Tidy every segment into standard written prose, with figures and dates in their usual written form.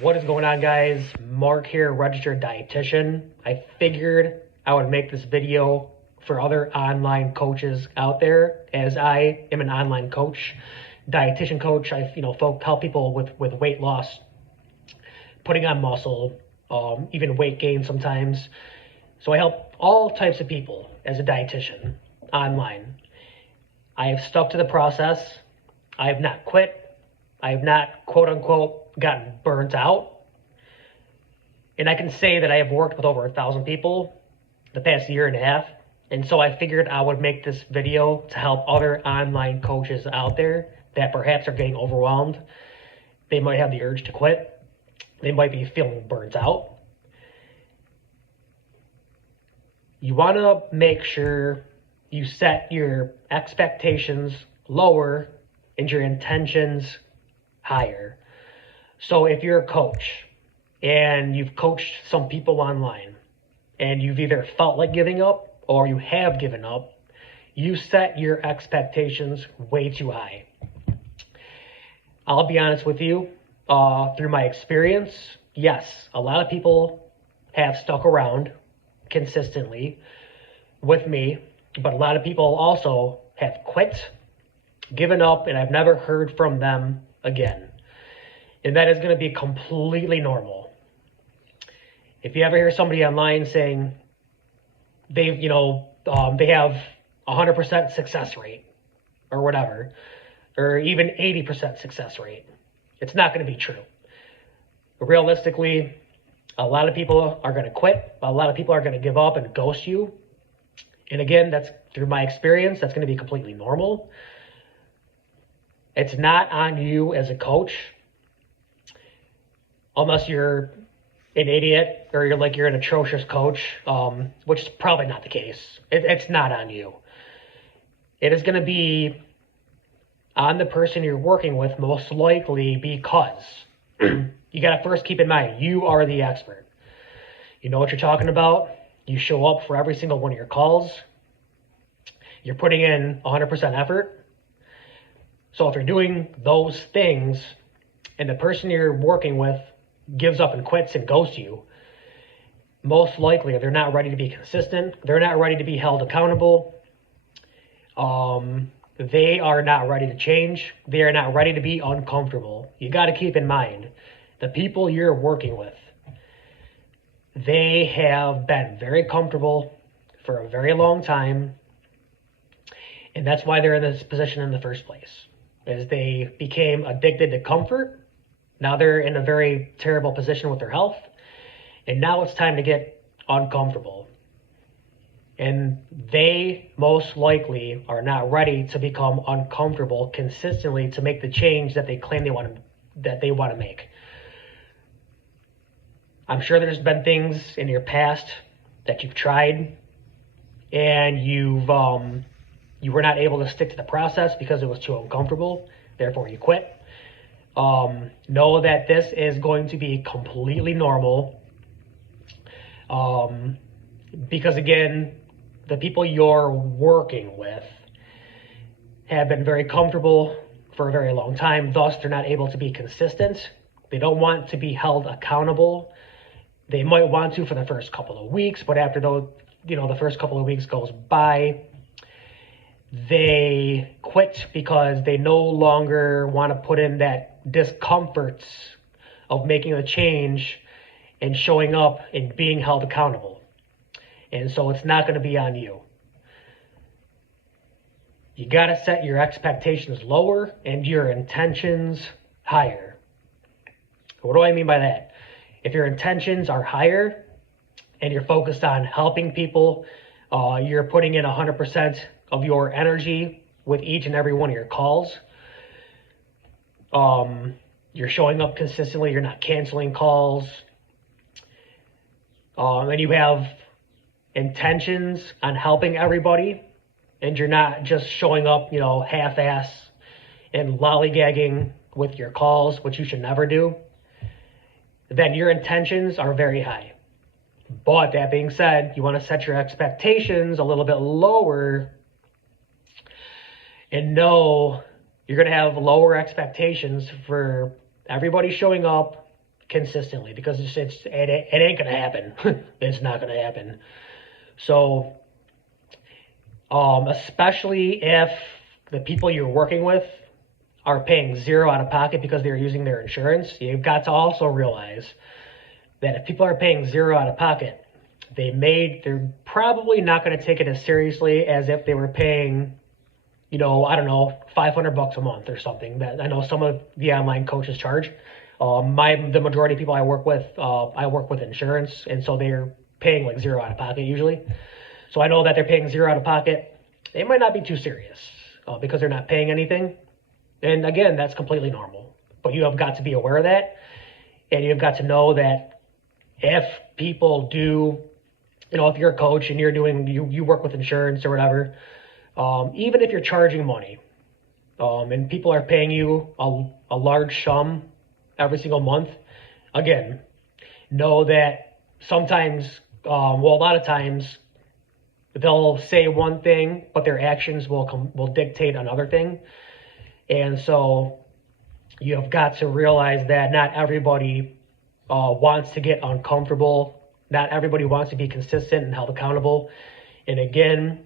What is going on, guys? Mark here, registered dietitian. I figured I would make this video for other online coaches out there, as I am an online coach, dietitian coach. I help people with weight loss, putting on muscle, even weight gain sometimes. So I help all types of people as a dietitian online. I have stuck to the process. I have not quit. I have not, quote unquote, gotten burnt out. And I can say that I have worked with over 1,000 people the past year and a half. And so I figured I would make this video to help other online coaches out there that perhaps are getting overwhelmed. They might have the urge to quit. They might be feeling burnt out. You want to make sure you set your expectations lower and your intentions higher. So if you're a coach and you've coached some people online and you've either felt like giving up or you have given up, you set your expectations way too high. I'll be honest with you, through my experience, yes, a lot of people have stuck around consistently with me, but a lot of people also have quit, given up, and I've never heard from them again. And that is going to be completely normal. If you ever hear somebody online saying they have 100% success rate or whatever, or even 80% success rate, it's not going to be true. Realistically, a lot of people are going to quit. A lot of people are going to give up and ghost you. And again, that's through my experience, that's going to be completely normal. It's not on you as a coach, unless you're an idiot or you're an atrocious coach, which is probably not the case. It's not on you. It is going to be on the person you're working with, most likely, because you got to first keep in mind, you are the expert. You know what you're talking about. You show up for every single one of your calls. You're putting in 100% effort. So if you're doing those things and the person you're working with gives up and quits and ghosts you, most likely they're not ready to be consistent. They're not ready to be held accountable. They are not ready to change. They are not ready to be uncomfortable. You got to keep in mind, the people you're working with, they have been very comfortable for a very long time. And that's why they're in this position in the first place, is they became addicted to comfort. Now they're in a very terrible position with their health. And now it's time to get uncomfortable. And they most likely are not ready to become uncomfortable consistently to make the change that they claim they want to make. I'm sure there's been things in your past that you've tried and you were not able to stick to the process because it was too uncomfortable. Therefore, you quit. Know that this is going to be completely normal. Because again, the people you're working with have been very comfortable for a very long time. Thus, they're not able to be consistent. They don't want to be held accountable. They might want to for the first couple of weeks, but after the first couple of weeks goes by, they quit because they no longer want to put in that discomfort of making a change and showing up and being held accountable. And so it's not going to be on you. You got to set your expectations lower and your intentions higher. What do I mean by that? If your intentions are higher and you're focused on helping people, you're putting in 100% of your energy with each and every one of your calls. You're showing up consistently. You're not canceling calls. And you have intentions on helping everybody, and you're not just showing up, half-ass and lollygagging with your calls, which you should never do, then your intentions are very high. But that being said, you want to set your expectations a little bit lower and know you're going to have lower expectations for everybody showing up consistently, because it ain't gonna happen. It's not gonna happen. So, especially if the people you're working with are paying zero out of pocket because they're using their insurance, you've got to also realize that if people are paying zero out of pocket, they're probably not going to take it as seriously as if they were paying, I don't know, $500 a month or something that I know some of the online coaches charge. The majority of people I work with insurance, and so they're paying like zero out of pocket usually. So I know that they're paying zero out of pocket. It might not be too serious because they're not paying anything. And again, that's completely normal. But you have got to be aware of that. And you've got to know that if people do, if you're a coach and you work with insurance or whatever, even if you're charging money, and people are paying you a large sum every single month, again, know that sometimes, a lot of times, they'll say one thing, but their actions will dictate another thing. And so you have got to realize that not everybody wants to get uncomfortable. Not everybody wants to be consistent and held accountable. And again,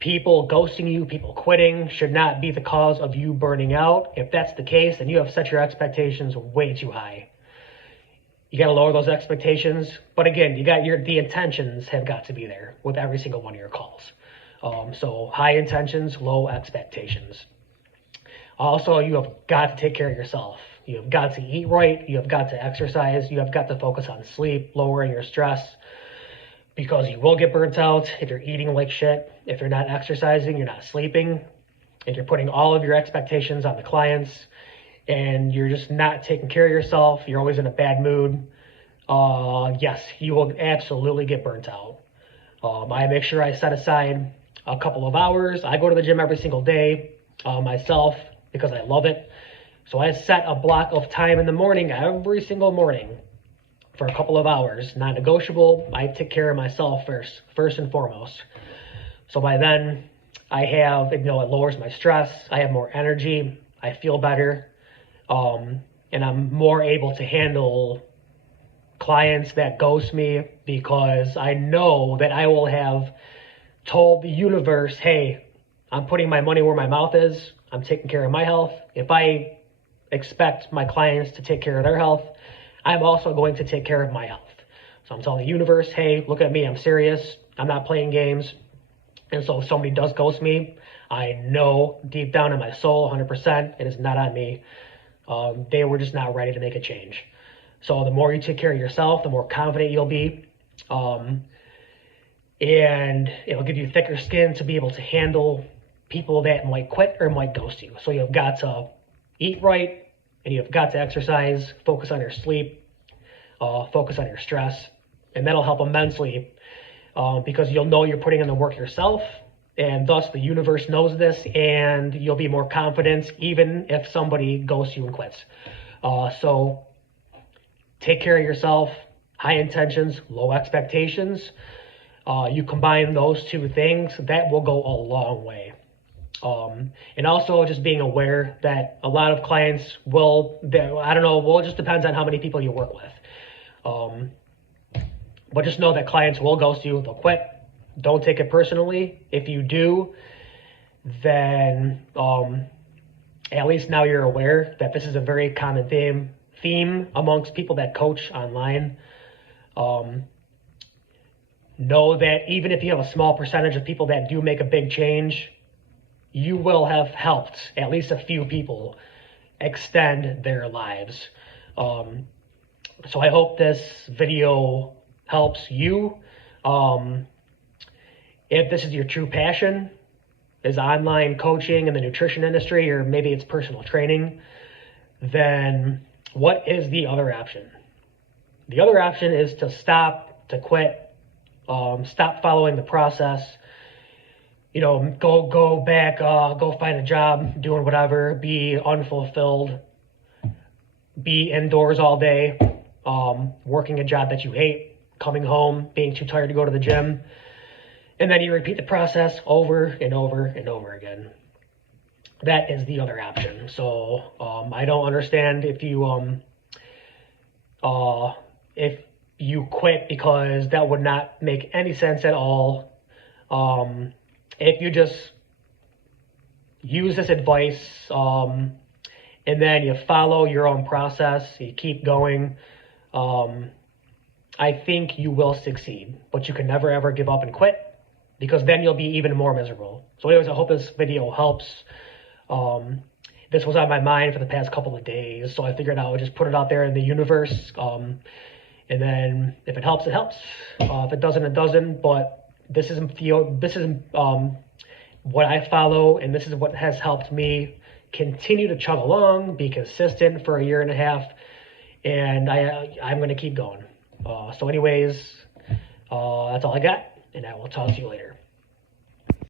people ghosting you, people quitting should not be the cause of you burning out. If that's the case, then you have set your expectations way too high. You got to lower those expectations. But again, the intentions have got to be there with every single one of your calls. So high intentions, low expectations. Also, you have got to take care of yourself. You have got to eat right. You have got to exercise. You have got to focus on sleep, lowering your stress, because you will get burnt out if you're eating like shit, if you're not exercising, you're not sleeping, if you're putting all of your expectations on the clients, and you're just not taking care of yourself, you're always in a bad mood, yes, you will absolutely get burnt out. I make sure I set aside a couple of hours. I go to the gym every single day myself because I love it. So I set a block of time in the morning, every single morning, for a couple of hours, non-negotiable. I take care of myself first and foremost. So by then, it lowers my stress. I have more energy. I feel better. And I'm more able to handle clients that ghost me, because I know that I will have told the universe, hey, I'm putting my money where my mouth is. I'm taking care of my health. If I expect my clients to take care of their health, I'm also going to take care of my health. So I'm telling the universe, hey, look at me, I'm serious. I'm not playing games. And so if somebody does ghost me, I know deep down in my soul, 100%, it is not on me. They were just not ready to make a change. So the more you take care of yourself, the more confident you'll be. And it'll give you thicker skin to be able to handle people that might quit or might ghost you. So you've got to eat right, and you've got to exercise, focus on your sleep, focus on your stress, and that'll help immensely because you'll know you're putting in the work yourself, and thus the universe knows this, and you'll be more confident even if somebody ghosts you and quits. So take care of yourself, high intentions, low expectations. You combine those two things, that will go a long way. And also just being aware that a lot of clients it just depends on how many people you work with. But just know that clients will ghost you, they'll quit. Don't take it personally. If you do, then at least now you're aware that this is a very common theme amongst people that coach online. Know that even if you have a small percentage of people that do make a big change, you will have helped at least a few people extend their lives. So I hope this video helps you. If this is your true passion, is online coaching in the nutrition industry, or maybe it's personal training, then what is the other option? The other option is to quit, stop following the process, go back, go find a job, doing whatever, be unfulfilled, be indoors all day, working a job that you hate, coming home, being too tired to go to the gym, and then you repeat the process over and over and over again. That is the other option. So I don't understand if you if you quit, because that would not make any sense at all. If you just use this advice, and then you follow your own process, you keep going, I think you will succeed. But you can never ever give up and quit, because then you'll be even more miserable. So anyways, I hope this video helps. This was on my mind for the past couple of days, so I figured I would just put it out there in the universe. And then if it helps, it helps. If it doesn't, it doesn't. But this is what I follow, and this is what has helped me continue to chug along, be consistent for a year and a half, and I'm going to keep going. So anyways, that's all I got, and I will talk to you later.